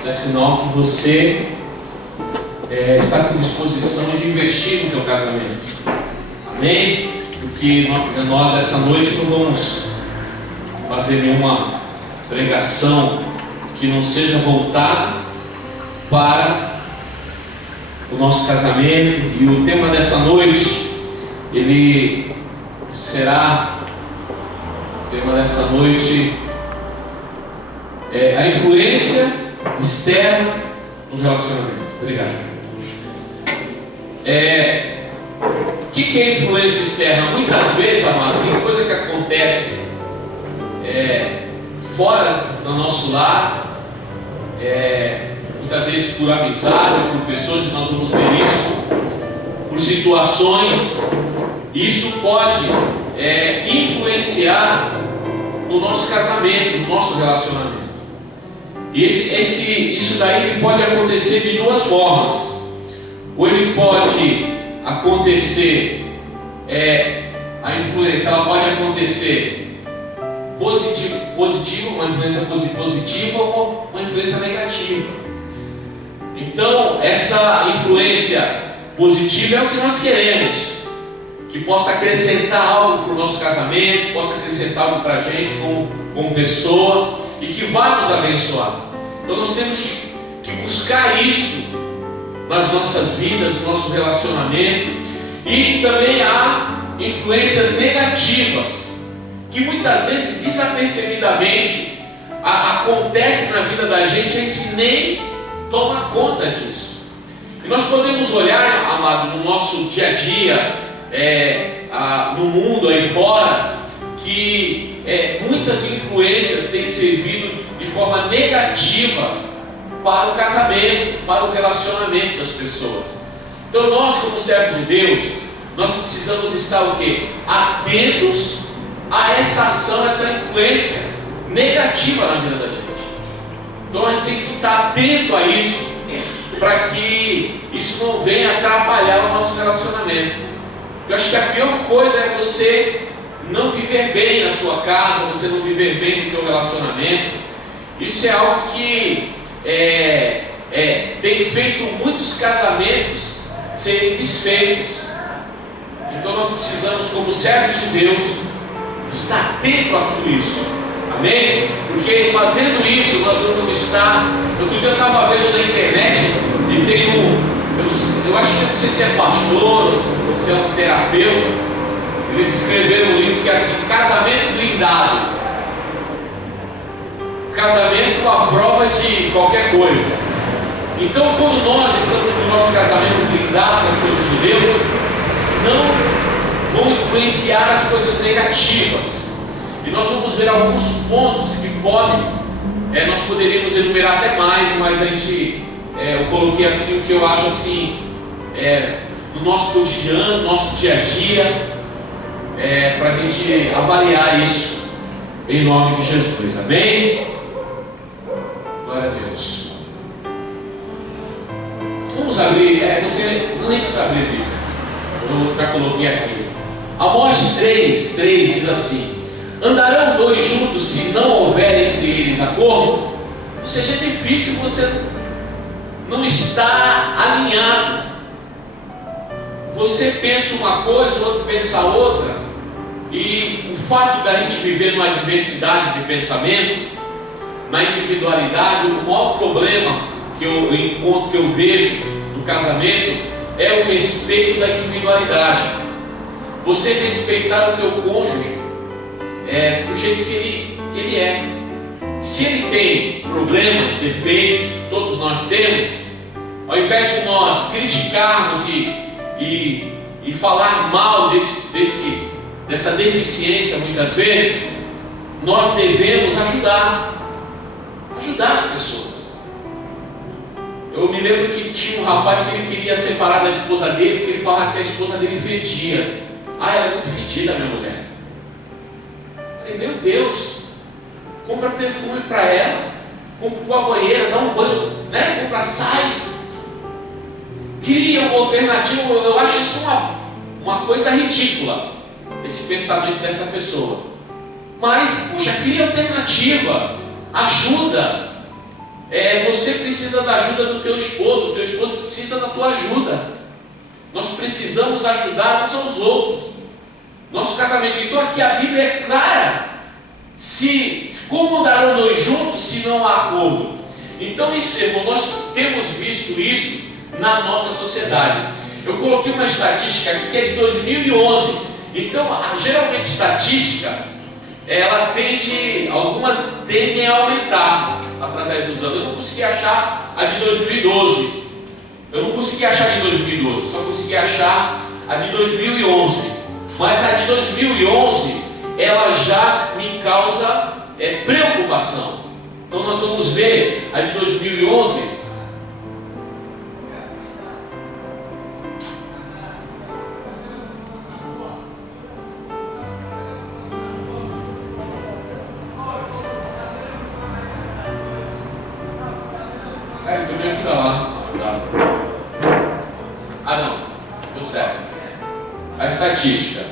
Isso é sinal que você está com disposição de investir no teu casamento. Amém? Porque nós essa noite não vamos fazer nenhuma pregação que não seja voltada para o nosso casamento. E o tema dessa noite, ele será, o tema dessa noite é a influência externa no relacionamento. Obrigado. O que é influência externa? Muitas vezes, amado, tem coisa que acontece fora do nosso lar, muitas vezes por amizade, por pessoas, e nós vamos ver isso, por situações. Isso pode influenciar no nosso casamento, no nosso relacionamento. Isso daí ele pode acontecer de duas formas. Ou ele pode acontecer, a influência ela pode acontecer positiva, uma influência positiva ou uma influência negativa. Então, essa influência positiva é o que nós queremos, que possa acrescentar algo para o nosso casamento, possa acrescentar algo para a gente como pessoa e que vai nos abençoar. Então nós temos que buscar isso nas nossas vidas, no nosso relacionamento. E também há influências negativas que muitas vezes desapercebidamente acontece na vida da gente, a gente nem toma conta disso. E nós podemos olhar, amado, no nosso dia a dia, no mundo aí fora, que muitas influências têm servido de forma negativa para o casamento, para o relacionamento das pessoas. Então nós, como servos de Deus, nós precisamos estar o quê? Atentos a essa ação, essa influência negativa na vida da gente. Então a gente tem que estar atento a isso, para que isso não venha atrapalhar o nosso relacionamento. Eu acho que a pior coisa é você não viver bem na sua casa, você não viver bem no teu relacionamento. Isso é algo que tem feito muitos casamentos serem desfeitos. Então nós precisamos, como servos de Deus, estar atento a tudo isso. Amém? Porque fazendo isso nós vamos estar. Outro dia eu estava vendo na internet e tem eu acho que não sei se é pastor ou se é um terapeuta. Eles escreveram um livro que é assim: casamento blindado. Casamento à prova de qualquer coisa. Então, quando nós estamos com o nosso casamento blindado nas coisas de Deus, não vão influenciar as coisas negativas. E nós vamos ver alguns pontos que nós poderíamos enumerar até mais, mas a gente, eu coloquei assim o que eu acho assim, no nosso cotidiano, no nosso dia a dia, para a gente avaliar isso, em nome de Jesus. Amém? Glória a Deus. Vamos abrir, você não nem precisa abrir Bíblia, eu coloquei aqui. Amós 3 diz assim: andarão dois juntos se não houver entre eles acordo? Ou seja, é difícil você não estar alinhado. Você pensa uma coisa, o outro pensa outra, e o fato da gente viver numa diversidade de pensamento, na individualidade, o maior problema que eu encontro, que eu vejo no casamento, é o respeito da individualidade. Você respeitar o teu cônjuge do jeito que ele é. Se ele tem problemas, defeitos, todos nós temos, ao invés de nós criticarmos e falar mal dessa deficiência muitas vezes, nós devemos ajudar as pessoas. Eu me lembro que tinha um rapaz que ele queria separar da esposa dele, porque ele falava que a esposa dele fedia. Ela é muito fedida, minha mulher. Eu falei, meu Deus, compra perfume para ela, compra uma banheira, dá um banho, compra sais, cria uma alternativa. Eu acho isso uma coisa ridícula, esse pensamento dessa pessoa. Mas, puxa, cria alternativa, ajuda. Você precisa da ajuda do teu esposo, o teu esposo precisa da tua ajuda. Nós precisamos ajudar uns aos outros. Nosso casamento, então aqui a Bíblia é clara. Como andarão dois juntos se não há acordo? Então isso, irmão, nós temos visto isso na nossa sociedade. Eu coloquei uma estatística aqui que é de 2011. Então, geralmente estatística, algumas tendem a aumentar através dos anos. Eu não consegui achar a de 2012. Eu não consegui achar a de 2012, só consegui achar a de 2011. Mas a de 2011, ela já me causa preocupação. Então nós vamos ver a de 2011. Então me ajuda lá. Não, deu certo. A estatística.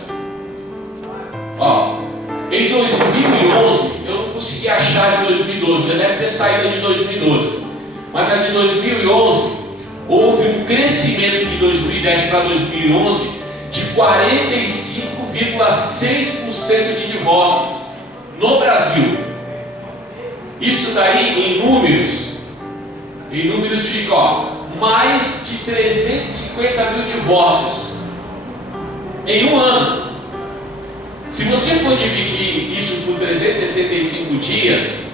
Em 2011, eu não consegui achar a de 2012, já deve ter saído a de 2012. Mas a de 2011, houve um crescimento de 2010 para 2011 de 45,6% de divórcios no Brasil. Isso daí em números fica, mais de 350 mil divórcios em um ano. Se você for dividir isso por 365 dias,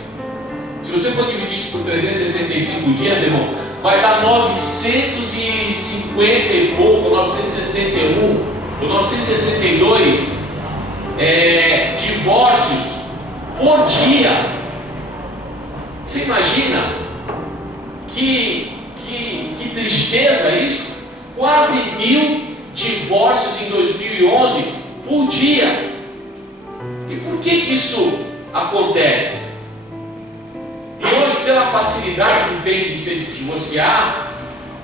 irmão, vai dar 950 e pouco, 961 ou 962 divórcios por dia. Você imagina que tristeza isso? Quase 1000 divórcios em 2011 por dia. E por que isso acontece? E hoje, pela facilidade que tem de se divorciar,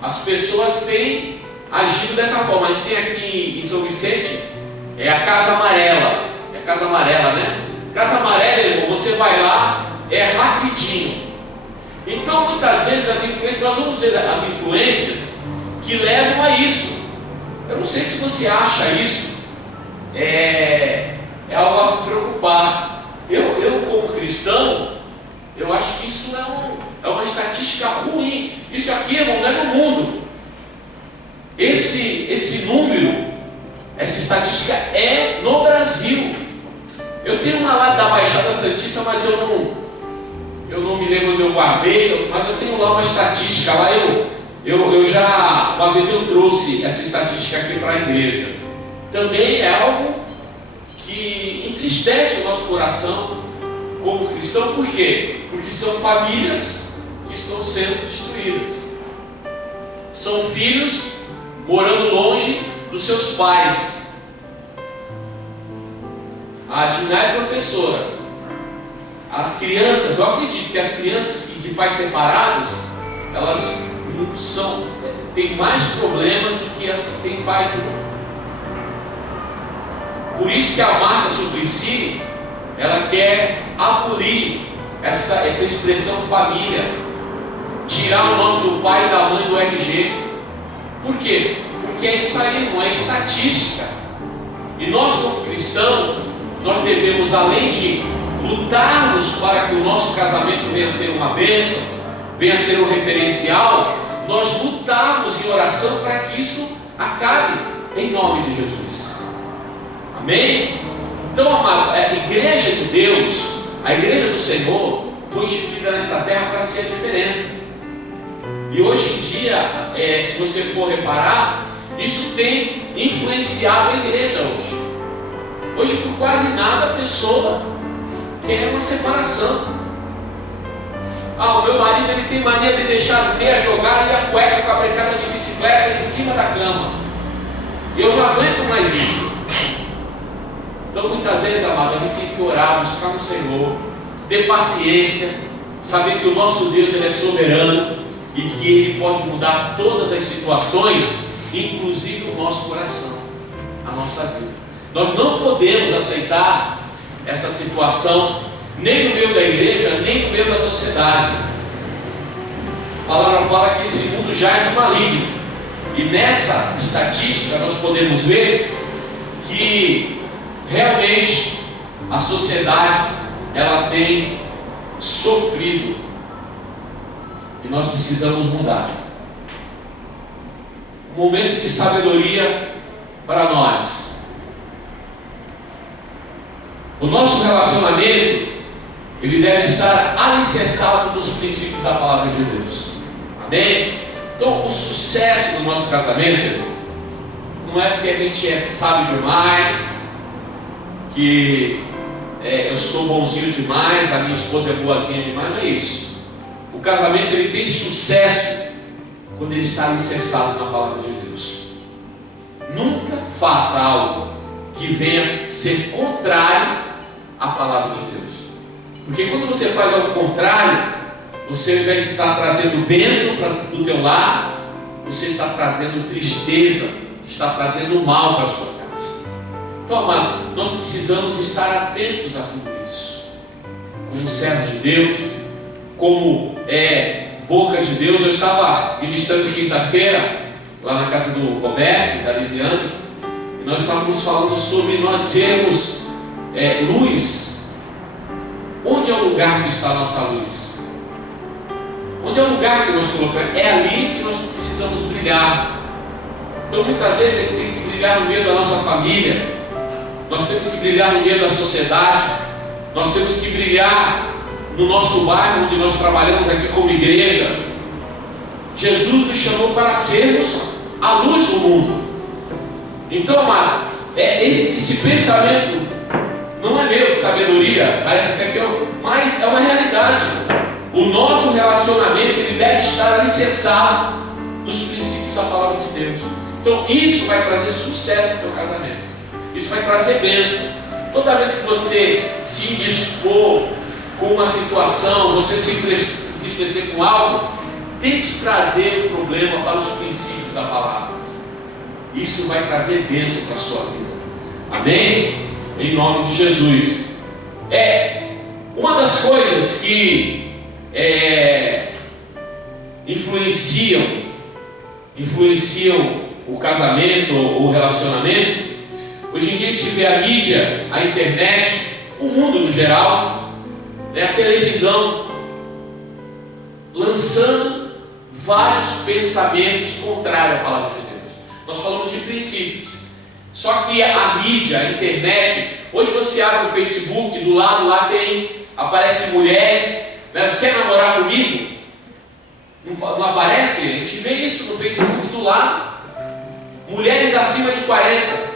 as pessoas têm agido dessa forma. A gente tem aqui em São Vicente a Casa Amarela. É a Casa Amarela, né? Casa Amarela, irmão, você vai lá, é rapidinho. Então, muitas vezes, nós vamos ver as influências que levam a isso. Eu não sei se você acha isso algo a se preocupar. Eu como cristão, eu acho que isso é uma estatística ruim. Isso aqui, irmão, não é no mundo. Esse número, essa estatística é no Brasil. Eu tenho uma lá da Baixada Santista, mas eu não me lembro onde eu guardei, mas eu tenho lá uma estatística lá. Uma vez eu trouxe essa estatística aqui para a igreja. Também é algo que entristece o nosso coração como cristão. Por quê? Porque são famílias que estão sendo destruídas. São filhos morando longe dos seus pais. A Diná é professora. As crianças, eu acredito que as crianças de pais separados, elas têm mais problemas do que as que têm pai de um. Por isso que a Marta Suplicy, ela quer abolir essa expressão família, tirar o nome do pai e da mãe do RG. Por quê? Porque é isso aí, não é estatística. E nós, como cristãos, nós devemos, além de lutarmos para que o nosso casamento venha a ser uma bênção, venha a ser um referencial, nós lutarmos em oração para que isso acabe, em nome de Jesus. Amém? Então, amado, a igreja de Deus, a igreja do Senhor, foi instituída nessa terra para ser a diferença. E hoje em dia, se você for reparar, isso tem influenciado a igreja hoje. Hoje, por quase nada, a pessoa quer uma separação. O meu marido ele tem mania de deixar as meias jogadas e a cueca com a brecada de bicicleta em cima da cama. Eu não aguento mais isso. Então, muitas vezes, amado, a gente tem que orar, buscar no Senhor, ter paciência, saber que o nosso Deus ele é soberano e que Ele pode mudar todas as situações, inclusive o nosso coração, a nossa vida. Nós não podemos aceitar essa situação nem no meio da igreja, nem no meio da sociedade. palavra fala que esse mundo já é maligno. E nessa estatística nós podemos ver que realmente a sociedade ela tem sofrido. E nós precisamos mudar. Um momento de sabedoria para nós. O nosso relacionamento, ele deve estar alicerçado nos princípios da palavra de Deus. Amém? Então, o sucesso do nosso casamento não é porque a gente é sábio demais, que eu sou bonzinho demais, a minha esposa é boazinha demais, não é isso. O casamento ele tem sucesso quando ele está alicerçado na palavra de Deus. Nunca faça algo que venha ser contrário à palavra de Deus. Porque quando você faz ao contrário, você, ao invés de estar trazendo bênção para o teu lar, você está trazendo tristeza, está trazendo mal para a sua casa. Então, amado, nós precisamos estar atentos a tudo isso. Como servos de Deus, como boca de Deus. Eu estava ministrando quinta-feira, lá na casa do Roberto, da Lisiane, e nós estávamos falando sobre nós sermos luz. Onde é o lugar que está a nossa luz? Onde é o lugar que nós colocamos? É ali que nós precisamos brilhar. Então muitas vezes a gente tem que brilhar no meio da nossa família, nós temos que brilhar no meio da sociedade, nós temos que brilhar no nosso bairro onde nós trabalhamos aqui como igreja. Jesus nos chamou para sermos a luz do mundo. Então, amado, esse pensamento não é meu de sabedoria, parece que aqui mas é uma realidade. O nosso relacionamento ele deve estar alicerçado nos princípios da palavra de Deus. Então isso vai trazer sucesso no teu casamento. Isso vai trazer bênção. Toda vez que você se indispor com uma situação, você se entristecer com algo, tente trazer o problema para os princípios da palavra. Isso vai trazer bênção para a sua vida. Amém? Em nome de Jesus. Uma das coisas que influenciam o casamento ou o relacionamento. Hoje em dia a gente vê a mídia, a internet, o mundo no geral, a televisão, lançando vários pensamentos contrários à palavra de Deus. Nós falamos de princípios. Só que a mídia, a internet, hoje você abre o Facebook, do lado lá aparece mulheres, quer namorar comigo? Não aparece? A gente vê isso no Facebook do lado. Mulheres acima de 40.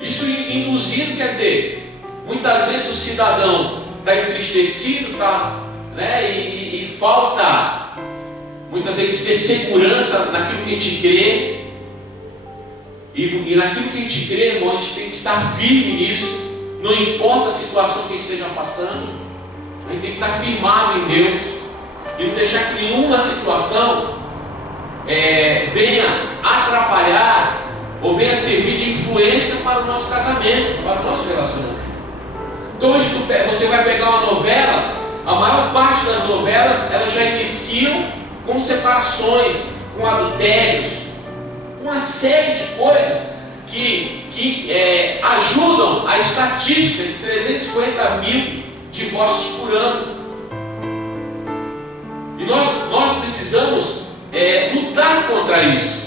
Isso induzindo, quer dizer, muitas vezes o cidadão está entristecido, e falta muitas vezes ter segurança naquilo que a gente crê. E naquilo que a gente crê, irmão, a gente tem que estar firme nisso. Não importa a situação que a gente esteja passando, a gente tem que estar firmado em Deus. E não deixar que nenhuma situação venha atrapalhar ou venha servir de influência para o nosso casamento, para o nosso relacionamento. Então hoje você vai pegar uma novela, a maior parte das novelas elas já iniciam com separações, com adultérios, uma série de coisas que ajudam a estatística de 350 mil divórcios por ano. E nós precisamos lutar contra isso.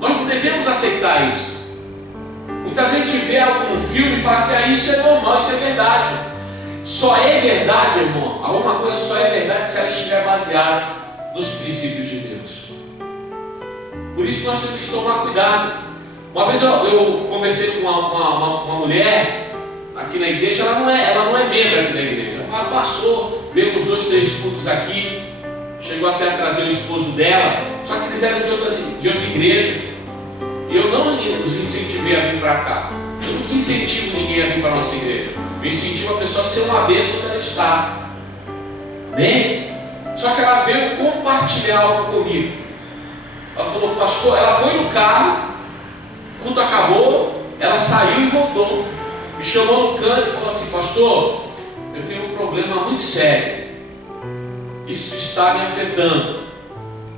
Nós não devemos aceitar isso. Muitas vezes a gente vê algum filme e fala assim, isso é normal, isso é verdade. Só é verdade, irmão, alguma coisa só é verdade se ela estiver baseada nos princípios de Deus. Por isso nós temos que tomar cuidado. Uma vez eu conversei com uma mulher aqui na igreja, ela não é membro aqui da igreja. Ela passou, veio uns 2, 3 cultos aqui, chegou até a trazer o esposo dela, só que eles eram de outra igreja. E eu não os incentivei a vir para cá. Eu nunca incentivo ninguém a vir para a nossa igreja. Eu incentivo a pessoa a ser uma bênção onde ela está. Né? Só que ela veio compartilhar algo comigo. Ela falou, pastor, ela foi no carro, o culto acabou, ela saiu e voltou. Me chamou no canto e falou assim, pastor, eu tenho um problema muito sério. isso está me afetando.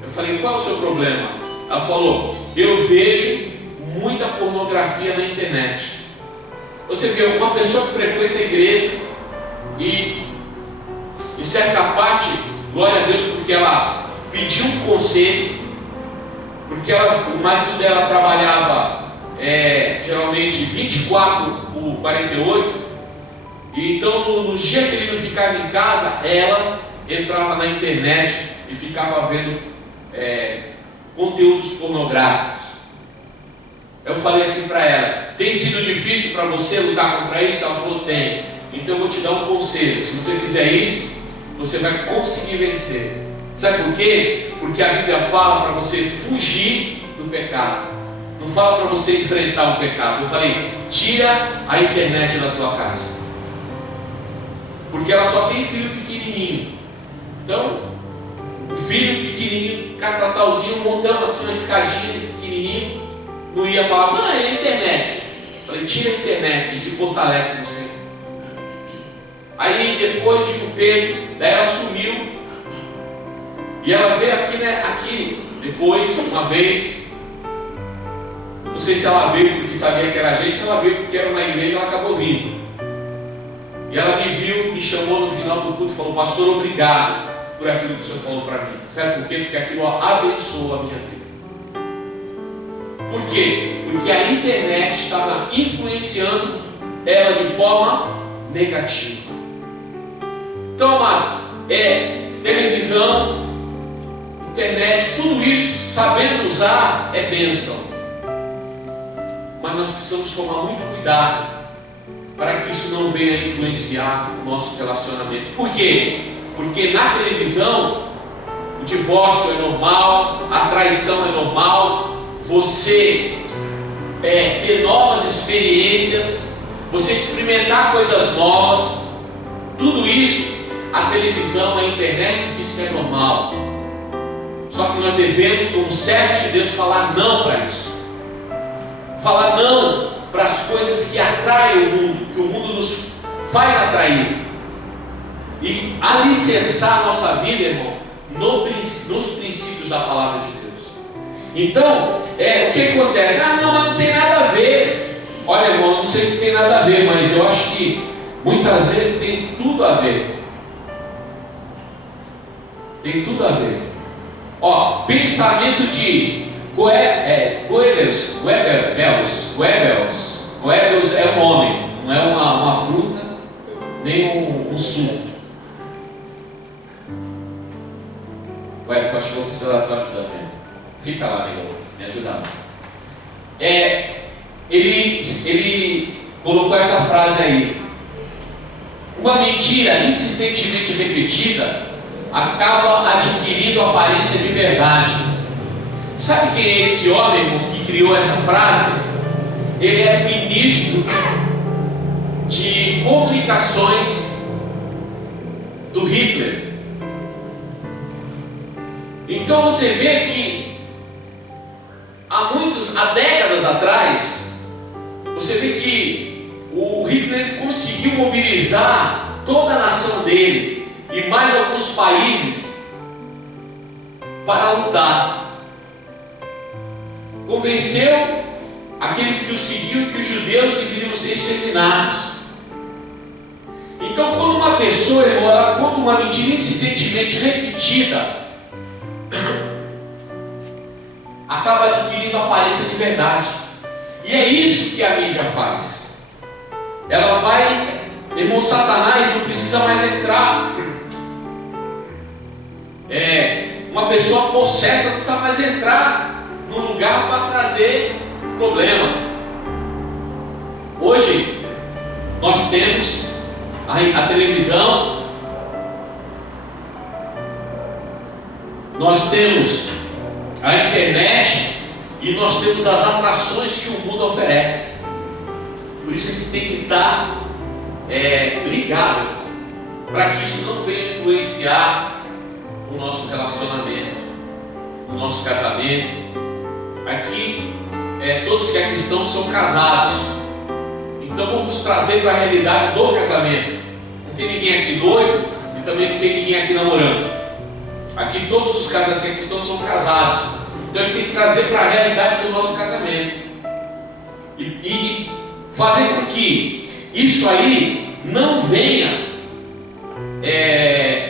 Eu falei, qual é o seu problema? Ela falou, eu vejo muita pornografia na internet. Você vê uma pessoa que frequenta a igreja e em certa parte, glória a Deus, porque ela pediu um conselho, porque o marido dela trabalhava geralmente 24 por 48, e então no dia que ele não ficava em casa, ela entrava na internet e ficava vendo conteúdos pornográficos. Eu falei assim para ela, tem sido difícil para você lutar contra isso? Ela falou, tem. Então eu vou te dar um conselho, se você fizer isso, você vai conseguir vencer. Sabe por quê? Porque a Bíblia fala para você fugir do pecado, não fala para você enfrentar o pecado. Eu falei, tira a internet da tua casa, porque ela só tem filho pequenininho. Então, o filho pequenininho, catatalzinho, montando assim uma escadinha pequenininho, não ia falar, mãe, é a internet. Eu falei, tira a internet e se fortalece no Senhor. Aí depois de um tempo, daí ela sumiu. E ela veio aqui depois, uma vez. Não sei se ela veio porque sabia que era a gente, ela veio porque era uma igreja e ela acabou vindo. E ela me viu, me chamou no final do culto e falou, pastor, obrigado por aquilo que o senhor falou para mim. Sabe por quê? Porque aquilo abençoou a minha vida. Por quê? Porque a internet estava influenciando ela de forma negativa. Então, amado, televisão, internet, tudo isso, sabendo usar, é bênção. Mas nós precisamos tomar muito cuidado para que isso não venha influenciar o nosso relacionamento. Por quê? Porque na televisão, o divórcio é normal, a traição é normal, você ter novas experiências, você experimentar coisas novas, tudo isso, a televisão, a internet diz que é normal. Só que nós devemos, como servos de Deus, falar não para isso. Falar não para as coisas que atraem o mundo, que o mundo nos faz atrair. E alicerçar a nossa vida, irmão, nos princípios da palavra de Deus. Então, o que acontece? Não, mas não tem nada a ver. Olha, irmão, não sei se tem nada a ver, mas eu acho que muitas vezes tem tudo a ver. Tem tudo a ver. Pensamento de Goebbels é um homem, não é uma fruta, nem um suco. Eu acho que vou precisar da tua ajuda mesmo. Fica lá, amigo, me ajuda lá. Ele colocou essa frase aí. Uma mentira insistentemente repetida acaba adquirindo aparência de verdade. Sabe quem é esse homem, irmão, que criou essa frase? Ele é ministro de comunicações do Hitler. Então você vê que há décadas atrás, você vê que o Hitler conseguiu mobilizar toda a nação dele e mais alguns países para lutar. Convenceu aqueles que o seguiam que os judeus deveriam ser exterminados. Então, quando uma pessoa, irmão, ela conta uma mentira insistentemente repetida, acaba adquirindo aparência de verdade. E é isso que a mídia faz. Ela vai, irmão, Satanás não precisa mais entrar. Uma pessoa possessa não precisa mais entrar num lugar para trazer problema. Hoje nós temos a televisão, nós temos a internet e nós temos as atrações que o mundo oferece. Por isso eles têm que estar ligados para que isso não venha influenciar o nosso relacionamento, o nosso casamento. Aqui todos que é cristão são casados, então vamos trazer para a realidade do casamento. Não tem ninguém aqui noivo e também não tem ninguém aqui namorando. Aqui todos os casais que aqui estão são casados. Então ele tem que trazer para a realidade do nosso casamento. E fazer com que isso aí não venha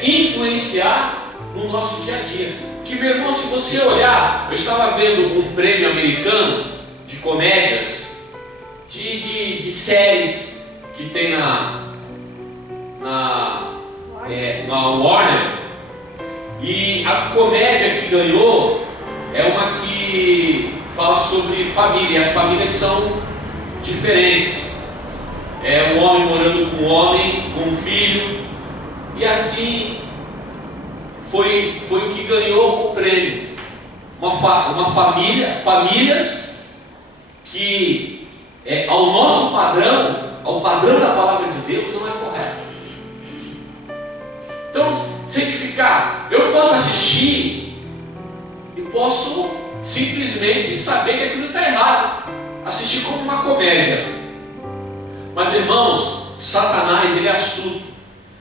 influenciar no nosso dia a dia. Porque, meu irmão, se você olhar, eu estava vendo um prêmio americano de comédias, de séries que tem na Warner, e a comédia que ganhou é uma que fala sobre família. As famílias são diferentes. É um homem morando com um homem, com um filho, e assim foi o que ganhou o prêmio. Uma famílias que ao nosso padrão, ao padrão da palavra de Deus, não é correto. Então, sem que ficar, eu posso assistir e posso simplesmente saber que aquilo está errado, assistir como uma comédia. Mas, irmãos, Satanás, ele é astuto.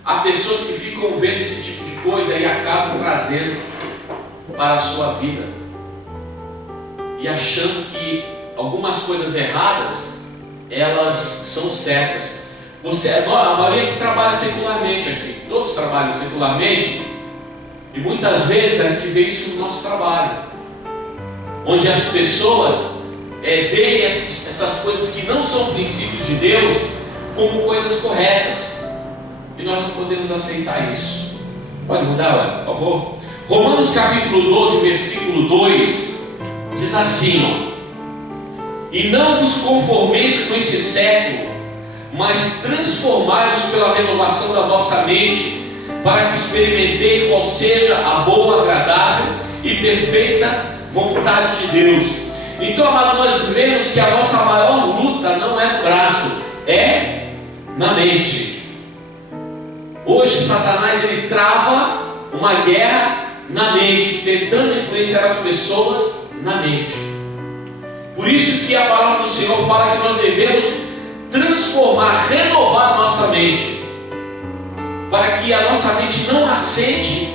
Há pessoas que ficam vendo esse tipo de coisa e acabam trazendo para a sua vida e achando que algumas coisas erradas, elas são certas. A maioria que trabalha secularmente aqui, todos trabalham secularmente, e muitas vezes a gente vê isso no nosso trabalho, onde as pessoas veem essas coisas que não são princípios de Deus como coisas corretas, e nós não podemos aceitar isso. Pode mudar, por favor? Romanos capítulo 12, versículo 2 diz assim: e não vos conformeis com esse século, mas transformai-vos pela renovação da vossa mente, para que experimentei qual seja a boa, agradável e perfeita vontade de Deus. Então, amado, nós vemos que a nossa maior luta não é no braço, é na mente. Hoje Satanás, ele trava uma guerra na mente, tentando influenciar as pessoas na mente. Por isso que a palavra do Senhor fala que nós devemos transformar, renovar a nossa mente, para que a nossa mente não aceite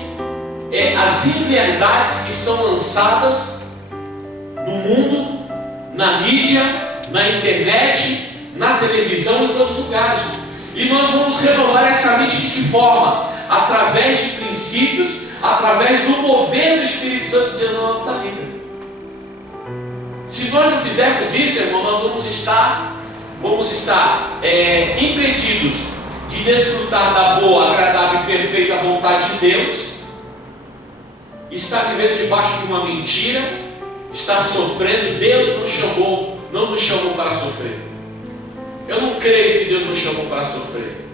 as inverdades que são lançadas no mundo, na mídia, na internet, na televisão, em todos os lugares. E nós vamos renovar essa mente de que forma? Através de princípios, através do mover do Espírito Santo de Deus na nossa vida. Se nós não fizermos isso, irmão, nós vamos estar impedidos de desfrutar da boa, agradável e perfeita vontade de Deus, estar vivendo debaixo de uma mentira, estar sofrendo. Deus não nos chamou para sofrer. Eu não creio que Deus nos chamou para sofrer.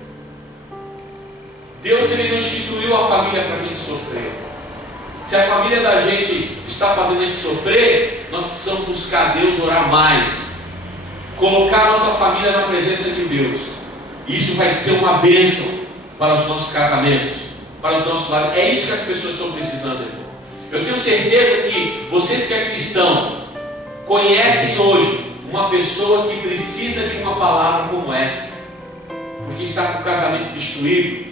Deus, ele não instituiu a família para a gente sofrer. Se a família da gente está fazendo a gente sofrer, nós precisamos buscar Deus, orar mais, colocar a nossa família na presença de Deus. Isso vai ser uma bênção para os nossos casamentos, para os nossos lares. É isso que as pessoas estão precisando, irmão. Eu tenho certeza que vocês que aqui estão conhecem hoje uma pessoa que precisa de uma palavra como essa, porque está com o casamento destruído,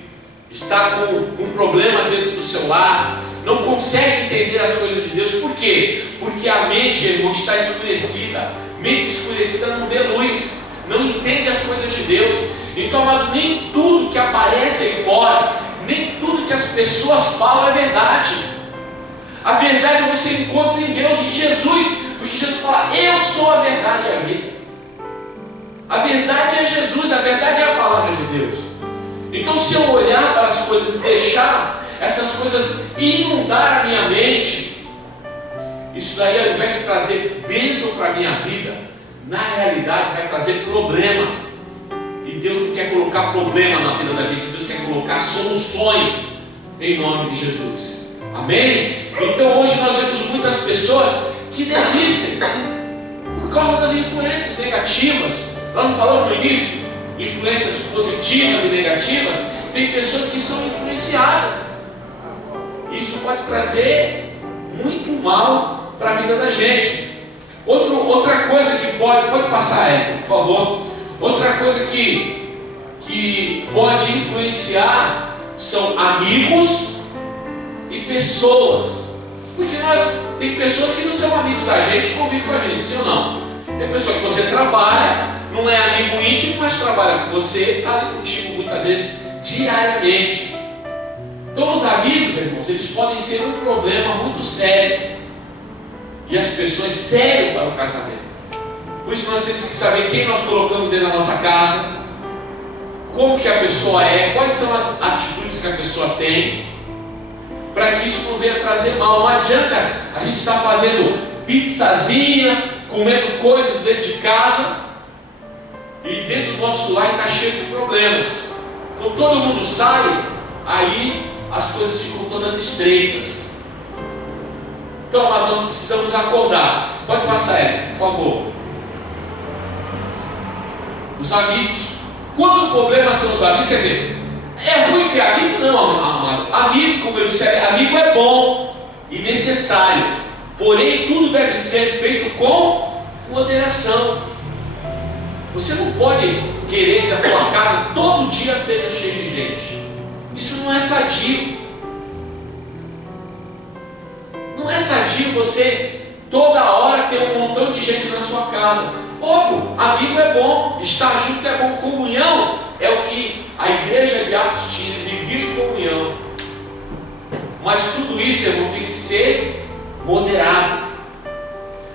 está com problemas dentro do seu lar, não consegue entender as coisas de Deus. Por quê? Porque a mente, irmão, está escurecida. Mente escurecida não vê luz, não entende as coisas de Deus. Então, amado, nem tudo que aparece aí fora, nem tudo que as pessoas falam é verdade. A verdade você encontra em Deus, em Jesus, porque Jesus fala: eu sou a verdade e a vida. A verdade é Jesus, a verdade é a palavra de Deus. Então, se eu olhar para as coisas e deixar essas coisas inundar a minha mente, isso daí, ao invés de trazer bênção para a minha vida, na realidade vai trazer problema. E Deus não quer colocar problema na vida da gente, Deus quer colocar soluções em nome de Jesus. Amém? Então hoje nós vemos muitas pessoas que desistem por causa das influências negativas. Nós não falamos no início? Influências positivas e negativas. Tem pessoas que são influenciadas. Isso pode trazer muito mal para a vida da gente. Outra coisa que pode passar, por favor. Outra coisa que pode influenciar são amigos e pessoas. Porque tem pessoas que não são amigos da gente e convivem com a gente, sim ou não? Tem pessoa que você trabalha, não é amigo íntimo, mas trabalha com você, está ali contigo muitas vezes, diariamente. Então os amigos, irmãos, eles podem ser um problema muito sério. E as pessoas sérias para o casamento. Por isso nós temos que saber quem nós colocamos dentro da nossa casa, como que a pessoa é, quais são as atitudes que a pessoa tem, para que isso não venha trazer mal. Não adianta a gente estar fazendo pizzazinha, comendo coisas dentro de casa e dentro do nosso lar está cheio de problemas. Quando todo mundo sai, aí as coisas ficam todas estreitas. Então, nós precisamos acordar. Pode passar, Érico, por favor. Os amigos. Quando o problema são os amigos, quer dizer, é ruim ter amigo? Não, amado. Amigo, como eu disse, amigo é bom e necessário. Porém, tudo deve ser feito com moderação. Você não pode querer que a tua casa todo dia esteja cheia de gente. Isso não é sadio. Não é sadio você toda hora ter um montão de gente na sua casa. Óbvio, amigo é bom, estar junto é bom, comunhão é o que a igreja de Atos tinha, eles viviam em comunhão. Mas tudo isso, irmão, tem que ser moderado.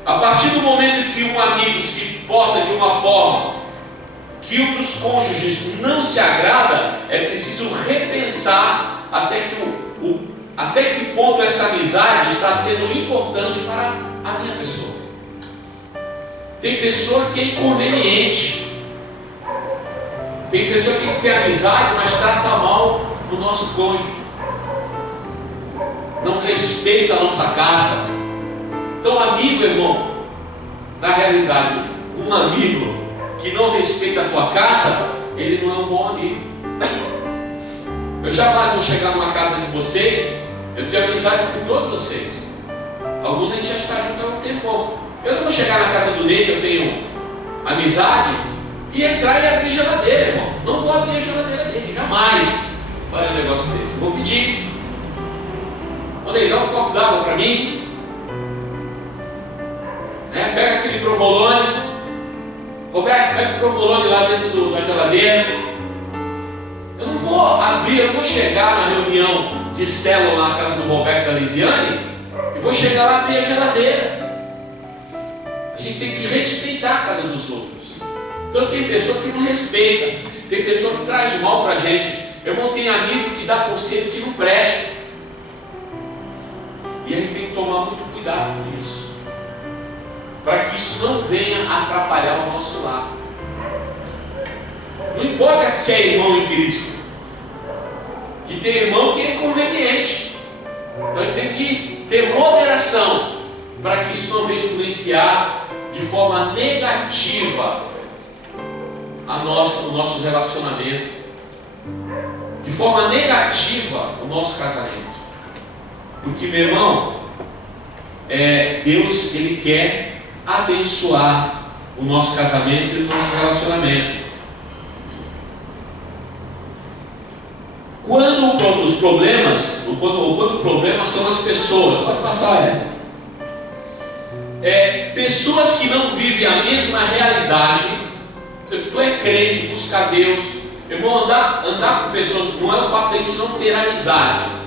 A partir do momento que um amigo se porta de uma forma que um dos cônjuges não se agrada, é preciso repensar até que ponto essa amizade está sendo importante para a minha pessoa. Tem pessoa que é inconveniente. Tem pessoa que tem amizade, mas trata mal o nosso cônjuge. Não respeita a nossa casa. Então, amigo, irmão, na realidade, um amigo que não respeita a tua casa, ele não é um bom amigo. Eu jamais vou chegar numa casa de vocês. Eu tenho amizade com todos vocês. Alguns a gente já está junto há um tempo. Eu não vou chegar na casa do Ney, que eu tenho amizade, e entrar e abrir geladeira, irmão. Não vou abrir a geladeira dele, jamais. Olha o negócio dele. Vou pedir. Olha aí, dá um copo d'água para mim. Pega aquele provolone. Roberto, pega o provolone lá dentro da geladeira. Eu não vou abrir, eu não vou chegar na reunião de célula lá na casa do Roberto e da Lisiane e vou chegar lá e abrir a geladeira. A gente tem que respeitar a casa dos outros. Então tem pessoa que não respeita, tem pessoa que traz mal para a gente. Eu não tenho amigo que dá conselho que não presta. E a gente tem que tomar muito cuidado com isso, para que isso não venha atrapalhar o nosso lar. Não importa se é irmão em Cristo, que tem irmão que é inconveniente. Então a gente tem que ter moderação, para que isso não venha influenciar de forma negativa o nosso relacionamento, de forma negativa o nosso casamento. Porque, meu irmão, Deus, Ele quer abençoar o nosso casamento e os nossos relacionamentos. Quando os problemas, quando o problema são as pessoas, pode passar, pessoas que não vivem a mesma realidade. Tu é crente, busca Deus. Irmão, andar com pessoas não é o fato de a gente não ter amizade.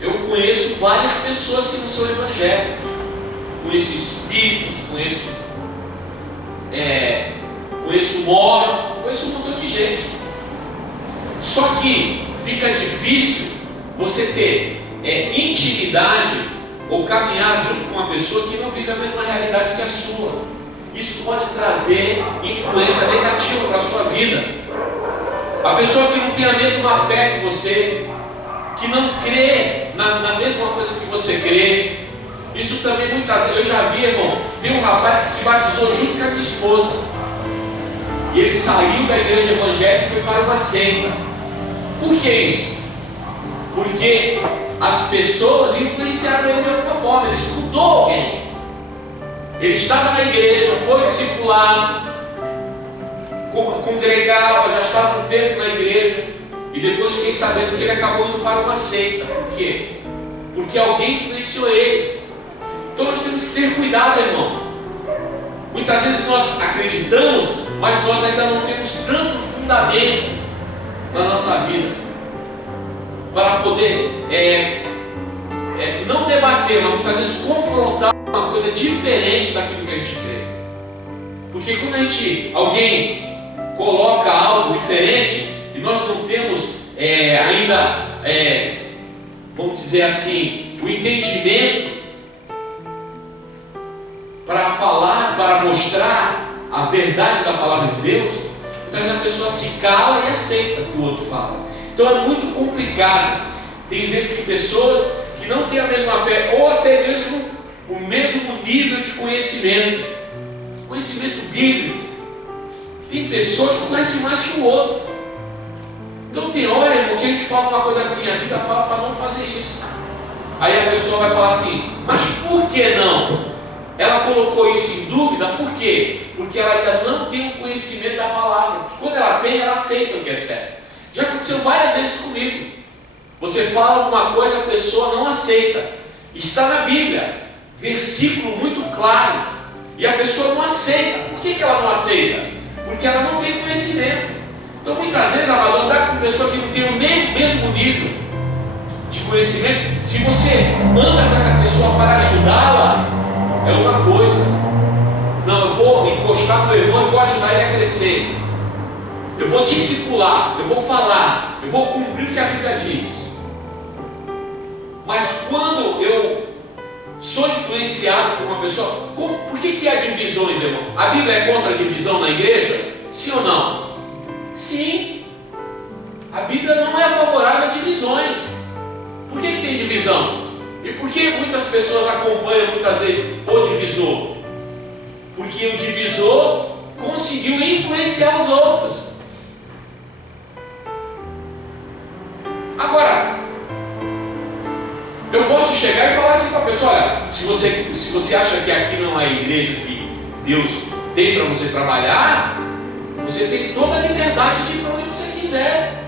Eu conheço várias pessoas que não são evangélicos, conheço espíritos, conheço moro, conheço um montão de gente. Só que fica difícil você ter intimidade ou caminhar junto com uma pessoa que não vive a mesma realidade que a sua. Isso pode trazer influência negativa para a sua vida. A pessoa que não tem a mesma fé que você, que não crê na mesma coisa que você crê. Isso também muitas vezes, eu já vi, irmão, tem um rapaz que se batizou junto com a minha esposa. E ele saiu da igreja evangélica e foi para uma seita. Por que isso? Porque as pessoas influenciaram ele de alguma forma. Ele escutou alguém. Ele estava na igreja, foi discipulado, congregava, já estava um tempo na igreja. E depois fiquei sabendo que ele acabou indo para uma seita. Por quê? Porque alguém influenciou ele. Então nós temos que ter cuidado, irmão. Muitas vezes nós acreditamos, mas nós ainda não temos tanto fundamento na nossa vida para poder não debater, mas muitas vezes confrontar uma coisa diferente daquilo que a gente crê. Porque quando alguém coloca algo diferente e nós não temos ainda, vamos dizer assim, o entendimento para falar, para mostrar a verdade da palavra de Deus, então a pessoa se cala e aceita o que o outro fala. Então é muito complicado. Tem vezes que pessoas que não têm a mesma fé, ou até mesmo o mesmo nível de conhecimento bíblico, tem pessoas que conhecem mais que o outro. Então tem hora, irmão, que a gente fala uma coisa assim, a Bíblia fala para não fazer isso. Aí a pessoa vai falar assim, mas por que não? Ela colocou isso em dúvida, por quê? Porque ela ainda não tem o conhecimento da palavra. Quando ela tem, ela aceita o que é certo. Já aconteceu várias vezes comigo. Você fala alguma coisa, a pessoa não aceita. Está na Bíblia, versículo muito claro, e a pessoa não aceita. Por que ela não aceita? Porque ela não tem conhecimento. Então muitas vezes ela vai andar com pessoa que não tem o mesmo nível de conhecimento. Se você anda com essa pessoa para ajudá-la, é uma coisa. Não, eu vou encostar no meu irmão e vou ajudar ele a crescer. Eu vou discipular, eu vou falar, eu vou cumprir o que a Bíblia diz. Mas quando eu sou influenciado por uma pessoa, por que há divisões, irmão? A Bíblia é contra a divisão na igreja? Sim ou não? Sim. A Bíblia não é favorável a divisões. Por que tem divisão? E por que muitas pessoas acompanham muitas vezes o divisor? Porque o divisor conseguiu influenciar os outros. Agora, eu posso chegar e falar assim para a pessoa, olha, se você acha que aqui não é a igreja que Deus tem para você trabalhar, você tem toda a liberdade de ir para onde você quiser.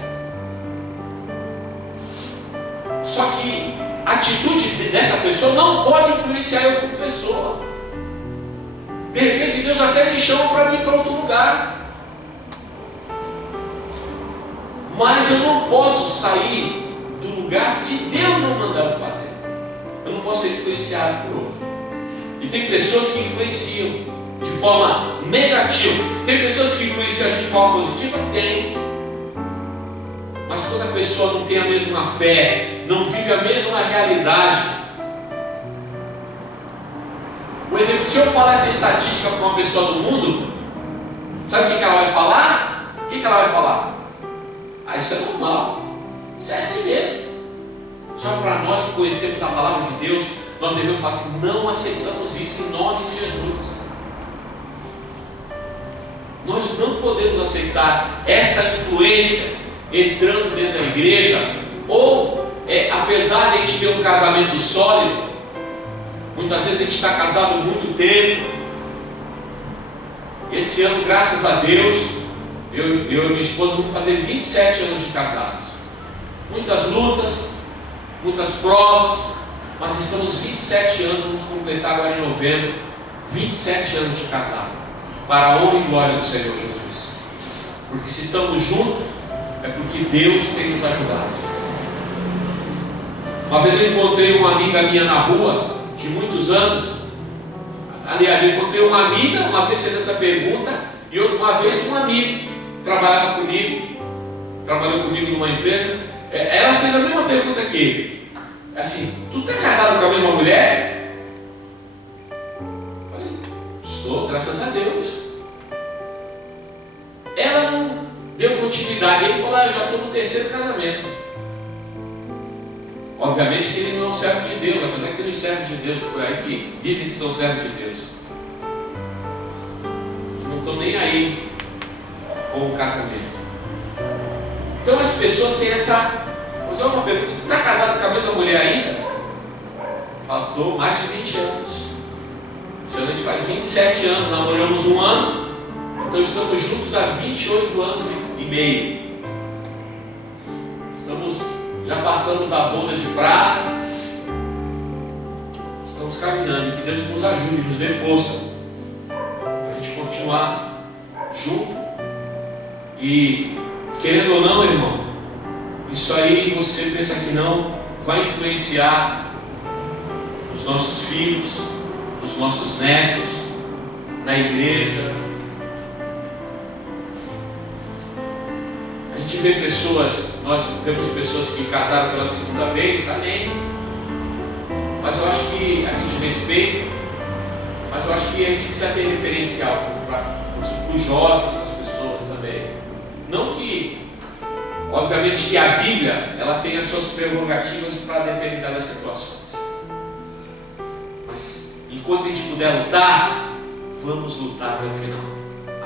Só que a atitude dessa pessoa não pode influenciar eu como pessoa. De repente Deus até me chama para ir para outro lugar. Mas eu não posso sair do lugar se Deus não mandar eu fazer. Eu não posso ser influenciado por outro. E tem pessoas que influenciam de forma negativa. Tem pessoas que influenciam a gente de forma positiva? Tem. Mas quando a pessoa não tem a mesma fé, não vive a mesma realidade. Por exemplo, se eu falar essa estatística para uma pessoa do mundo, sabe o que ela vai falar? O que ela vai falar? Ah, isso é normal. Isso é assim mesmo. Só que para nós que conhecemos a palavra de Deus, nós devemos falar assim, não aceitamos isso em nome de Jesus. Nós não podemos aceitar essa influência entrando dentro da igreja, ou apesar de a gente ter um casamento sólido, muitas vezes a gente está casado há muito tempo. Esse ano, graças a Deus, eu e minha esposa vamos fazer 27 anos de casados. Muitas lutas, muitas provas, mas estamos 27 anos, vamos completar agora em novembro, 27 anos de casado, para a honra e glória do Senhor Jesus. Porque se estamos juntos, é porque Deus tem nos ajudado. Uma vez eu encontrei uma amiga minha na rua, de muitos anos. Aliás, eu encontrei uma amiga, uma vez fez essa pergunta, e uma vez um amigo trabalhava comigo, trabalhou comigo numa empresa. Ela fez a mesma pergunta que ele. Assim, tu está casado com a mesma mulher? Eu falei, estou, graças a Deus. Ela não deu continuidade. Ele falou, eu já estou no 3º casamento. Obviamente que ele não é um servo de Deus, apesar que tem uns servos de Deus por aí que dizem que são servos de Deus. Não estão nem aí com o casamento. Então as pessoas têm essa. Vou fazer uma pergunta: está casado com a mesma mulher ainda? Faltou mais de 20 anos. Se a gente faz 27 anos, namoramos um ano, então estamos juntos há 28 anos e meio. passamos da boda de prata. Estamos caminhando e que Deus nos ajude, nos dê força para a gente continuar junto. E querendo ou não, irmão, isso aí você pensa que não vai influenciar os nossos filhos, os nossos netos, na igreja. A gente vê pessoas, nós vemos pessoas que casaram pela segunda vez, amém. Mas eu acho que a gente respeita, mas eu acho que a gente precisa ter referencial para os jovens, para as pessoas também. Não que, obviamente que a Bíblia, ela tem as suas prerrogativas para determinadas situações. Mas enquanto a gente puder lutar, vamos lutar até o final.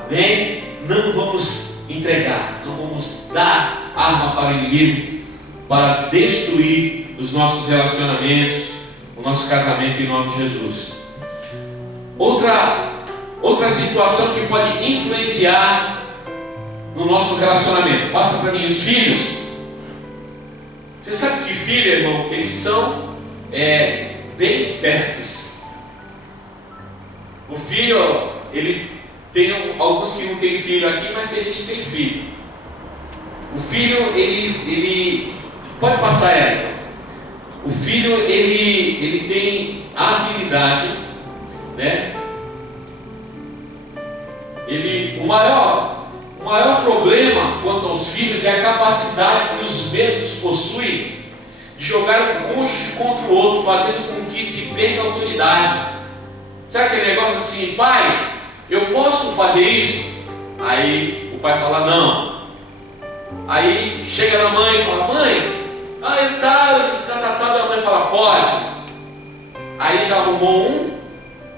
Amém? Não vamos entregar, não vamos dar arma para o inimigo, para destruir os nossos relacionamentos, o nosso casamento em nome de Jesus. Outra situação que pode influenciar no nosso relacionamento. Passa para mim, os filhos. Você sabe que filho, irmão, eles são bem espertos. O filho, ele tem alguns que não tem filho aqui, mas tem gente que tem filho. O filho, ele pode passar ela. O filho, ele tem a habilidade, né? O maior problema quanto aos filhos é a capacidade que os mesmos possuem de jogar um cônjuge contra o outro, fazendo com que se perca a autoridade. Sabe aquele negócio assim, pai, eu posso fazer isso? Aí o pai fala não. Aí chega na mãe e fala, mãe, ele tá, a mãe fala, pode. Aí já arrumou um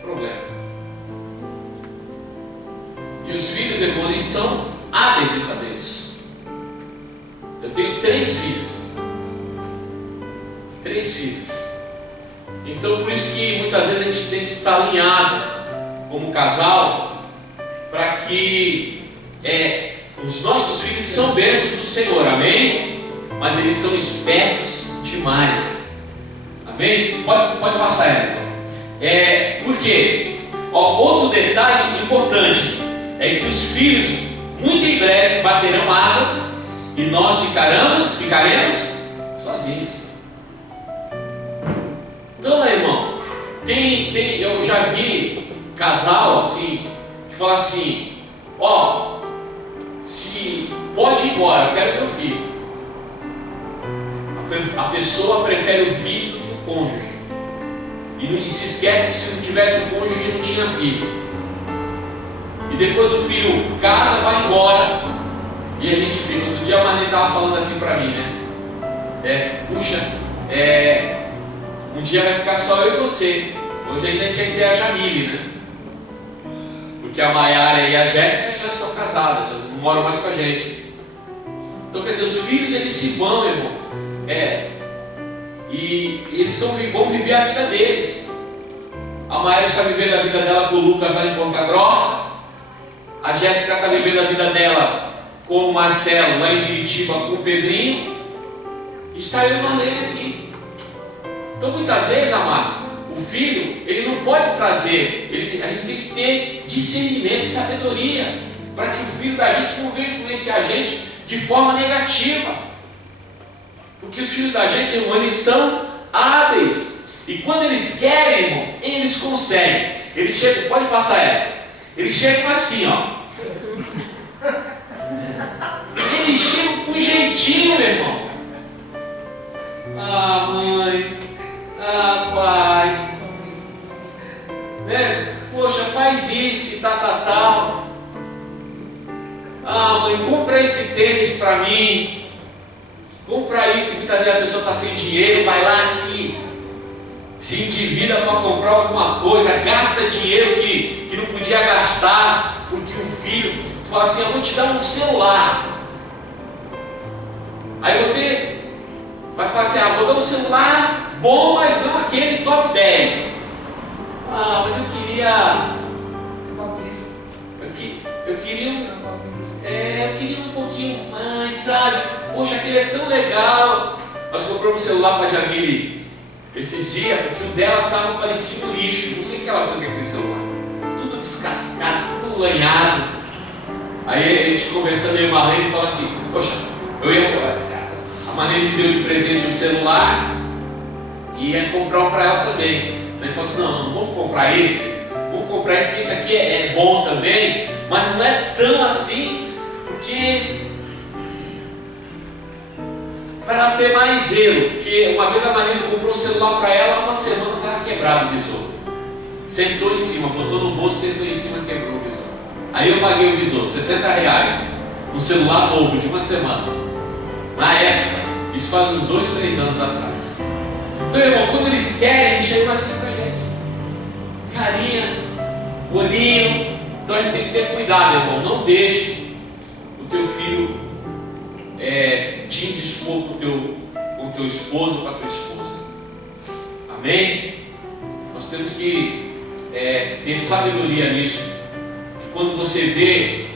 problema. E os filhos, irmão, eles são hábeis em fazer isso. Eu tenho 3 filhos. 3 filhos. Então por isso que muitas vezes a gente tem que estar alinhado como casal, para que os nossos filhos são bênçãos do Senhor, amém? Mas eles são espertos demais, amém? Pode passar ela. Por quê? Outro detalhe importante é que os filhos muito em breve baterão asas e nós ficaremos sozinhos. Então, irmão, eu já vi casal assim que fala assim, se pode ir embora, eu quero meu filho. A pessoa prefere o filho do que o cônjuge. E se esquece que se não tivesse o cônjuge não tinha filho. E depois o filho casa, vai embora. E a gente fica. Outro dia a Marlene estava falando assim para mim, né? Um dia vai ficar só eu e você. Hoje ainda a gente tem a Jamile, né? Porque a Maiara e a Jéssica já são casadas, já não moram mais com a gente. Então quer dizer, os filhos eles se vão, irmão. E eles vão viver a vida deles. A Maiara está vivendo a vida dela com o Lucas lá em Ponta Grossa. A Jéssica está vivendo a vida dela com o Marcelo lá em Biritiba com o Pedrinho. Está eu e Marlene aqui. Então muitas vezes, amado, o filho, ele não pode trazer, a gente tem que ter discernimento e sabedoria, para que o filho da gente não venha influenciar a gente de forma negativa. Porque os filhos da gente, irmão, eles são hábeis. E quando eles querem, irmão, eles conseguem. Eles chegam, pode passar ela. Eles chegam assim, Eles chegam com jeitinho, meu irmão. Ah, mãe. Ah, pai. Né? Poxa, faz isso e tal. Ah, mãe, compra esse tênis para mim. Compra isso. Muitas vezes a pessoa está sem dinheiro, vai lá se endivida para comprar alguma coisa, gasta dinheiro que não podia gastar, porque o filho fala assim, eu vou te dar um celular. Aí você vai falar assim, vou dar um celular bom, mas não aquele top 10. Mas eu queria eu queria um pouquinho mais, sabe? Poxa, aquele é tão legal. Nós compramos um celular para a Jamile esses dias, porque o dela estava parecendo lixo. Não sei o que ela fazia com aquele celular. Tudo descascado, tudo lanhado. Aí a gente conversando, eu e a Marlene, falou assim: poxa, a Marlene me deu de presente um celular e ia comprar um para ela também. Aí ele falou assim: não, vamos comprar esse. Vamos comprar esse, que esse aqui é bom também, mas não é tão assim, porque para ela ter mais zelo. Porque uma vez a Marina comprou um celular para ela, uma semana estava quebrado o visor. Sentou em cima, botou no bolso, sentou em cima e quebrou o visor. Aí eu paguei o visor, R$60, um celular novo de uma semana. Na época, isso faz uns 2, 3 anos atrás. Então, irmão, quando eles querem, eles chegam assim pra gente. Carinha, olhinho. Então a gente tem que ter cuidado, irmão. Não deixe o teu filho te indispor com o teu esposo ou com a tua esposa. Amém? Nós temos que ter sabedoria nisso. E quando você vê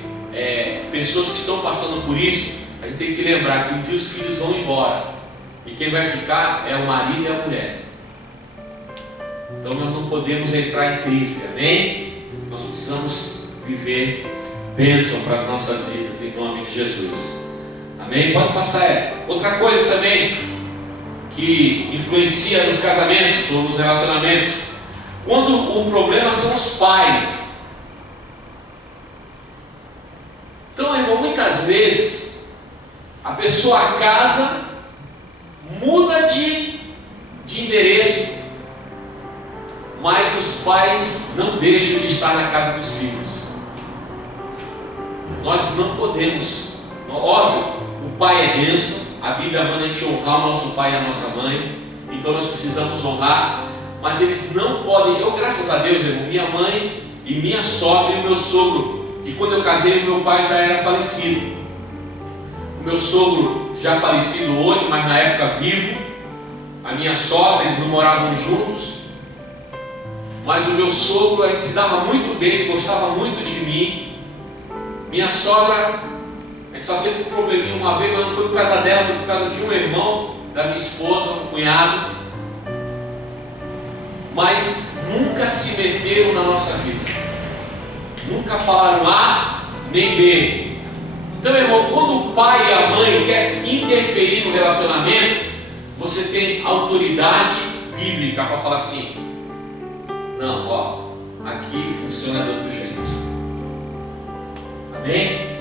pessoas que estão passando por isso, a gente tem que lembrar que um dia os filhos vão embora. E quem vai ficar é o marido e a mulher. Então nós não podemos entrar em crise, amém? Nós precisamos viver bênção para as nossas vidas, em nome de Jesus. Amém? Pode passar. Outra coisa também que influencia nos casamentos ou nos relacionamentos, quando o problema são os pais. Então, irmão, muitas vezes a pessoa casa, muda de endereço, mas os pais não deixam de estar na casa dos filhos. Nós não podemos, óbvio, o pai é bênção, a Bíblia manda a gente honrar o nosso pai e a nossa mãe, então nós precisamos honrar, mas eles não podem. Eu, graças a Deus, irmão, minha mãe e minha sogra e o meu sogro, e quando eu casei, o meu pai já era falecido. O meu sogro já falecido hoje, mas na época vivo. A minha sogra, eles não moravam juntos, mas o meu sogro, a gente se dava muito bem, ele gostava muito de mim. Minha sogra, a gente só teve um probleminha uma vez, mas não foi por causa dela, foi por causa de um irmão da minha esposa, um cunhado. Mas nunca se meteram na nossa vida, nunca falaram A nem B. Então, irmão, quando o pai e a mãe querem interferir no relacionamento, você tem autoridade bíblica para falar assim: não, ó, aqui funciona de outro jeito. Amém?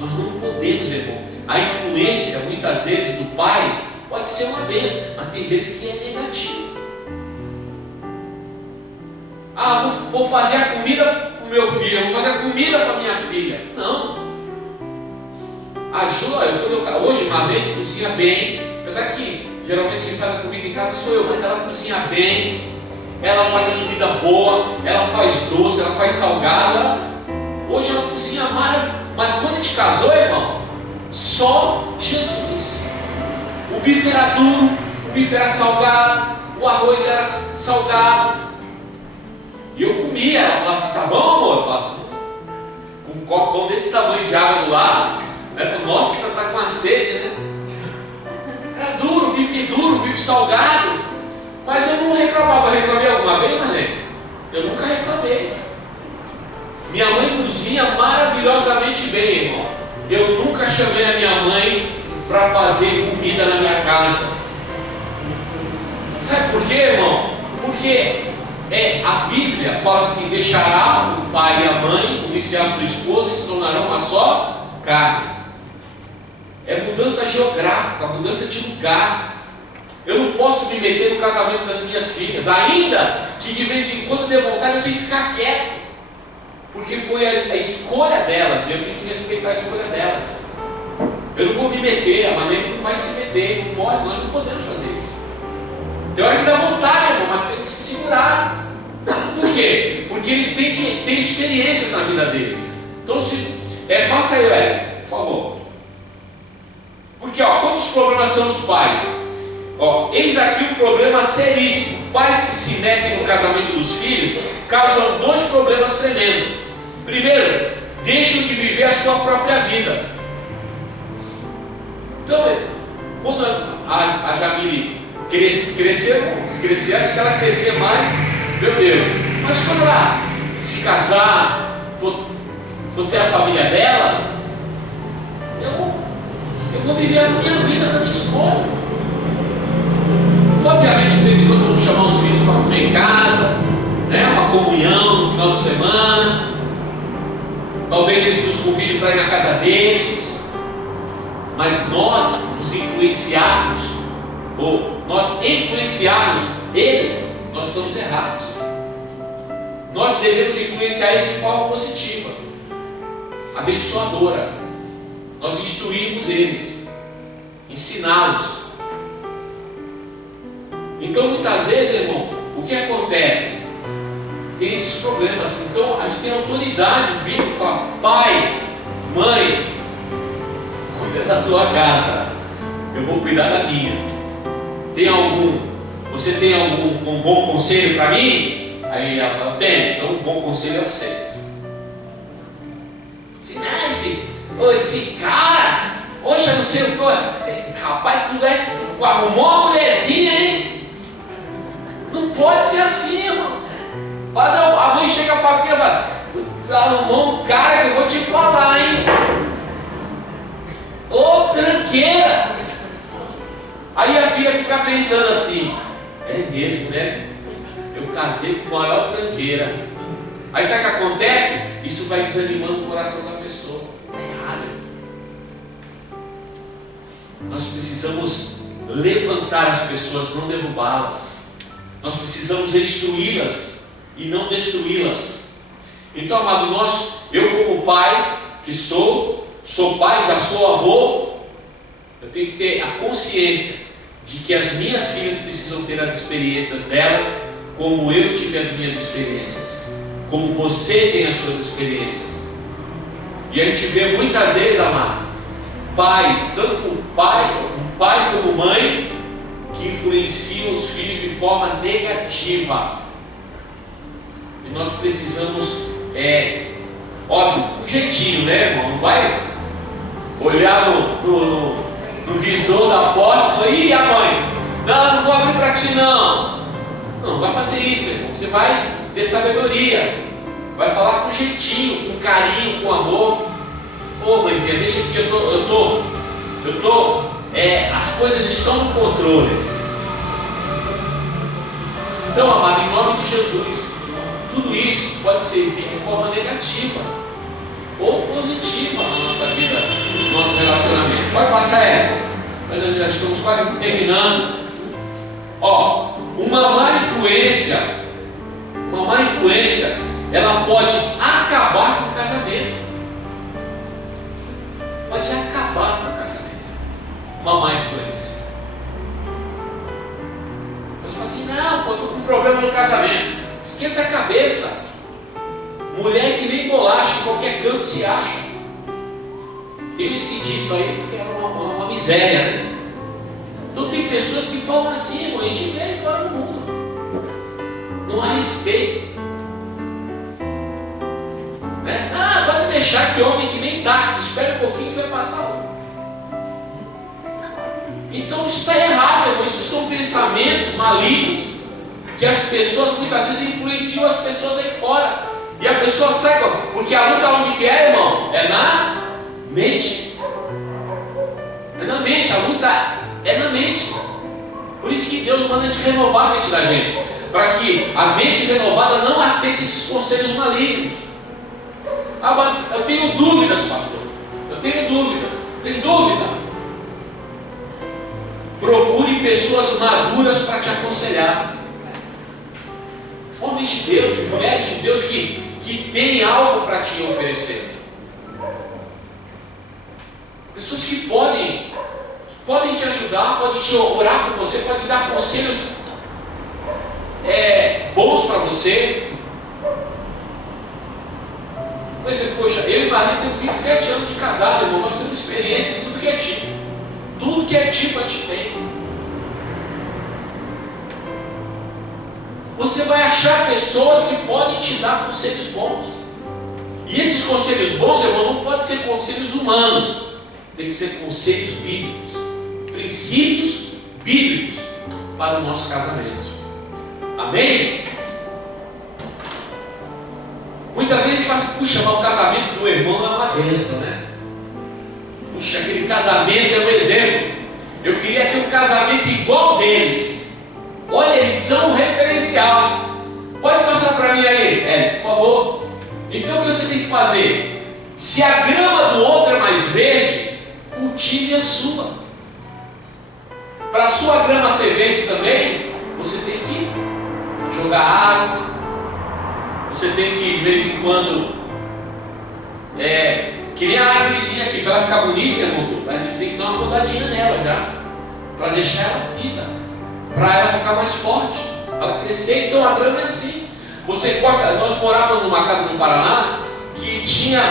Nós não podemos, irmão. A influência, muitas vezes, do pai pode ser uma bênção, mas tem vezes que é negativa. Ah, vou fazer a comida para o meu filho, vou fazer a comida para minha filha. Não. Ajuda, hoje Marlene cozinha bem, apesar que geralmente quem faz a comida em casa sou eu, mas ela cozinha bem, ela faz a comida boa, ela faz doce, ela faz salgada. Hoje ela cozinha maravilhosa, mas quando a gente casou, irmão, só Jesus. O bife era duro, o bife era salgado, o arroz era salgado. E eu comia, ela falava assim: tá bom, amor? Eu falava, com um copão desse tamanho de água do lado. Ela falou: nossa, você está com uma sede, né? Era duro, bife salgado. Mas eu não reclamava. Eu reclamei alguma vez, Marlene? Eu nunca reclamei. Minha mãe cozinha maravilhosamente bem, irmão. Eu nunca chamei a minha mãe para fazer comida na minha casa. Sabe por quê, irmão? Porque a Bíblia fala assim: deixará o pai e a mãe, iniciar sua esposa, e se tornarão uma só carne. É mudança geográfica, mudança de lugar. Eu não posso me meter no casamento das minhas filhas, ainda que de vez em quando dê vontade, eu tenho que ficar quieto, porque foi a escolha delas, e eu tenho que respeitar a escolha delas. Eu não vou me meter, a Marlene não vai se meter, não pode, nós não podemos fazer isso. Tem hora que dá vontade, irmão, mas tem que se segurar. Por quê? Porque eles têm que ter experiências na vida deles. Então, passa aí, velho, por favor. Porque, quando os problemas são os pais, eis aqui um problema seríssimo. Pais que se metem no casamento dos filhos causam 2 problemas tremendos. Primeiro, deixam de viver a sua própria vida. Então, quando a Jamile crescer, se ela crescer mais, meu Deus. Mas quando ela se casar, for ter a família dela, eu vou viver a minha vida da minha esposa. Obviamente, de vez em quando, vamos chamar os filhos para comer em casa, né? Uma comunhão no final de semana. Talvez eles nos convidem para ir na casa deles. Mas nós nos influenciarmos, ou nós influenciarmos eles, nós estamos errados. Nós devemos influenciar eles de forma positiva, abençoadora. Nós instruímos eles, ensiná-los. Então, muitas vezes, irmão, o que acontece? Tem esses problemas. Então, a gente tem autoridade bíblica que fala: pai, mãe, cuida da tua casa, eu vou cuidar da minha. Você tem algum bom conselho para mim? Aí ela tem, então um bom conselho eu aceito. Esse cara, hoje eu não sei o que, rapaz, tu arrumou uma mulherzinha, hein? Não pode ser assim, irmão. A mãe chega para a filha e fala: tu arrumou um cara que eu vou te falar, hein? Ô tranqueira! Aí a filha fica pensando assim: é mesmo, né? Eu casei com a maior tranqueira. Aí sabe o que acontece? Isso vai desanimando o coração da pessoa. É errado. Nós precisamos levantar as pessoas, não derrubá-las. Nós precisamos instruí-las e não destruí-las. Então, amado, eu como pai, que sou pai, já sou avô, eu tenho que ter a consciência de que as minhas filhas precisam ter as experiências delas, como eu tive as minhas experiências, como você tem as suas experiências. E a gente vê muitas vezes, amado, pais, tanto um pai como mãe, que influenciam os filhos de forma negativa. E nós precisamos, óbvio, um jeitinho, né, irmão? Não vai olhar no visor da porta e a mãe: não vou abrir para ti não. Não vai fazer isso, irmão. Você vai ter sabedoria, vai falar com jeitinho, com carinho, com amor. Ô mãezinha, deixa aqui, as coisas estão no controle. Então, amado, em nome de Jesus, tudo isso pode servir de forma negativa ou positiva na nossa vida, no nosso relacionamento. Pode passar, nós já estamos quase terminando. Uma má influência, ela pode acabar com o casamento. Pode acabar com o casamento. Uma má influência. Você fala assim: não, eu estou com um problema no casamento. Esquenta a cabeça. Mulher que nem bolacha, em qualquer canto se acha. Tem esse dito aí que é uma miséria, né? Então tem pessoas que falam assim, irmão, a gente vê aí fora do mundo. Não há respeito. Né? Pode deixar que homem que nem táxi, espera um pouquinho que vai passar um. Então isso está errado, irmão. Isso são pensamentos malignos que as pessoas muitas vezes influenciam as pessoas aí fora. E a pessoa sai, porque a luta onde que é, irmão? É na mente. É na mente, a luta é na mente. Por isso que Deus manda a gente renovar a mente da gente, para que a mente renovada não aceite esses conselhos malignos. Mas eu tenho dúvidas, pastor. Eu tenho dúvidas. Tem dúvida? Procure pessoas maduras para te aconselhar. Homens de Deus, mulheres de Deus que têm algo para te oferecer. Pessoas que podem te ajudar, podem te orar por você, podem dar conselhos bons para você. Por exemplo, poxa, eu e Maria temos 27 anos de casado, irmão. Nós temos experiência de tudo que é tipo. Tudo que é tipo a gente tem. Você vai achar pessoas que podem te dar conselhos bons. E esses conselhos bons, irmão, não podem ser conselhos humanos. Tem que ser conselhos bíblicos. Princípios bíblicos para o nosso casamento. Amém? Muitas vezes a gente fala assim, puxa, mas o casamento do irmão é uma bênção, né? Puxa, aquele casamento é um exemplo. Eu queria ter um casamento igual deles. Olha, eles são um referencial. Pode passar para mim aí, por favor. Então o que você tem que fazer? Se a grama do outro é mais verde, cultive a sua. Para a sua grama ser verde também, você tem que jogar água. Você tem que, de vez em quando, que nem a árvorezinha aqui, para ela ficar bonita, irmão, a gente tem que dar uma podadinha nela já, para deixar ela bonita, para ela ficar mais forte, para ela crescer. Então a grama é assim. Você corta, nós morávamos numa casa no Paraná que tinha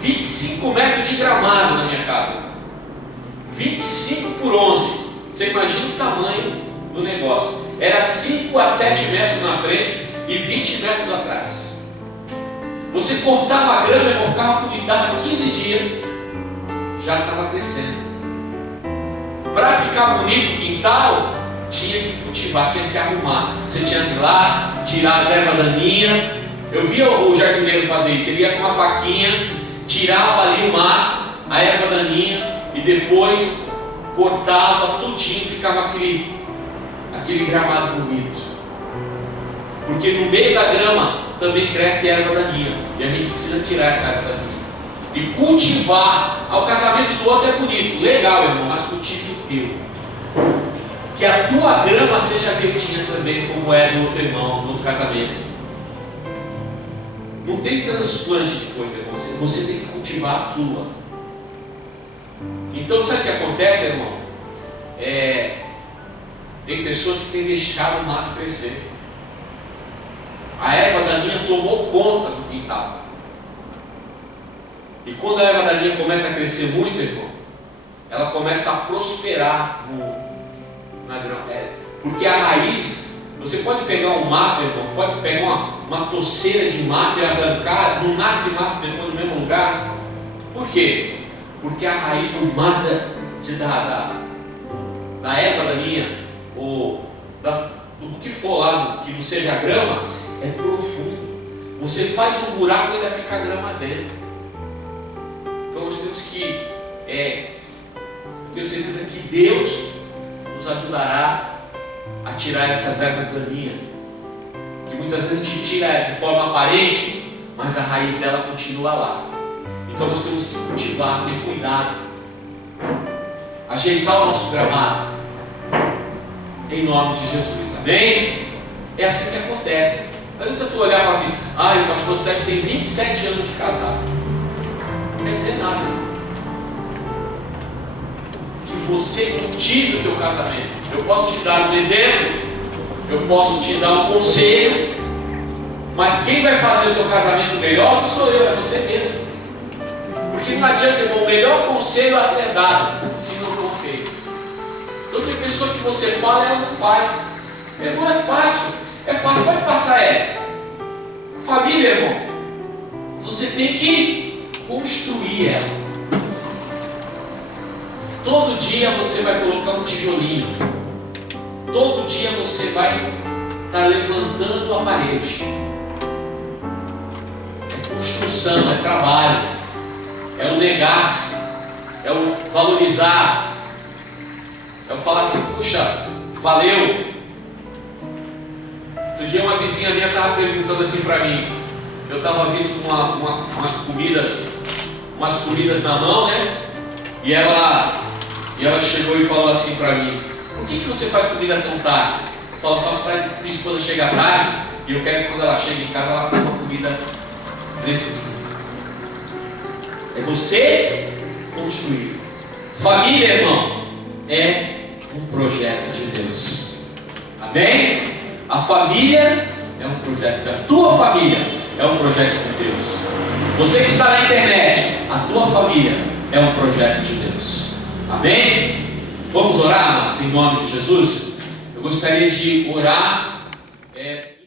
25 metros de gramado na minha casa. 25 por 11. Você imagina o tamanho do negócio. Era 5 a 7 metros na frente e 20 metros atrás. Você cortava a grama, irmão, ficava bonito, dava 15 dias, já estava crescendo. Para ficar bonito o quintal, tinha que cultivar, tinha que arrumar. Você tinha que ir lá, tirar as ervas daninhas. Eu via o jardineiro fazer isso. Ele ia com uma faquinha, tirava ali o mato, a erva daninha, e depois cortava tudinho, ficava aquele gramado bonito. Porque no meio da grama também cresce erva daninha, e a gente precisa tirar essa erva daninha e cultivar. O casamento do outro é bonito, legal, irmão, mas cultive o teu. Que a tua grama seja verdinha também, como é do outro irmão, do outro casamento. Não tem transplante de coisa, irmão. Você tem que cultivar a tua. Então, sabe o que acontece, irmão? Tem pessoas que têm deixado o mato crescer. A erva daninha tomou conta do quintal. E quando a erva daninha começa a crescer muito, irmão, ela começa a prosperar na grama. Porque a raiz, você pode pegar um mato, irmão, pode pegar uma toceira de mato e arrancar, não nasce mato depois no mesmo lugar. Por quê? Porque a raiz do mato da erva daninha, ou do que for lá, que não seja grama, é profundo. Você faz um buraco e ainda fica a grama dentro. Então nós temos que, tenho certeza que Deus nos ajudará a tirar essas ervas daninhas, que muitas vezes a gente tira de forma aparente, mas a raiz dela continua lá. Então nós temos que cultivar, ter cuidado, ajeitar o nosso gramado, em nome de Jesus, amém? É assim que acontece. Não adianta tu olhar e falar assim, o pastor Sérgio tem 27 anos de casado. Não quer dizer nada. Que você cultive o teu casamento. Eu posso te dar um exemplo, eu posso te dar um conselho, mas quem vai fazer o teu casamento melhor não sou eu, é você mesmo. Porque não adianta, irmão, o melhor conselho a ser dado se não for feito. Então tem pessoa que você fala e ela não faz. Irmão, é fácil, pode passar. Família, irmão, você tem que construir ela. Todo dia você vai colocar um tijolinho. Todo dia você vai estar levantando a parede. É construção, é trabalho, é o negar-se, é o valorizar, é o falar assim, puxa, valeu. Outro dia uma vizinha minha estava perguntando assim para mim, eu estava vindo com umas comidas na mão, né? E ela chegou e falou assim para mim, por que você faz comida tão tarde? Eu falo, faço tarde porque minha esposa chega tarde e eu quero que quando ela chega em casa ela tenha uma comida desse nível. É você construir. Família, irmão, é um projeto de Deus. Amém? A família é um projeto, a tua família é um projeto de Deus. Você que está na internet, a tua família é um projeto de Deus. Amém? Vamos orar, amados, em nome de Jesus? Eu gostaria de orar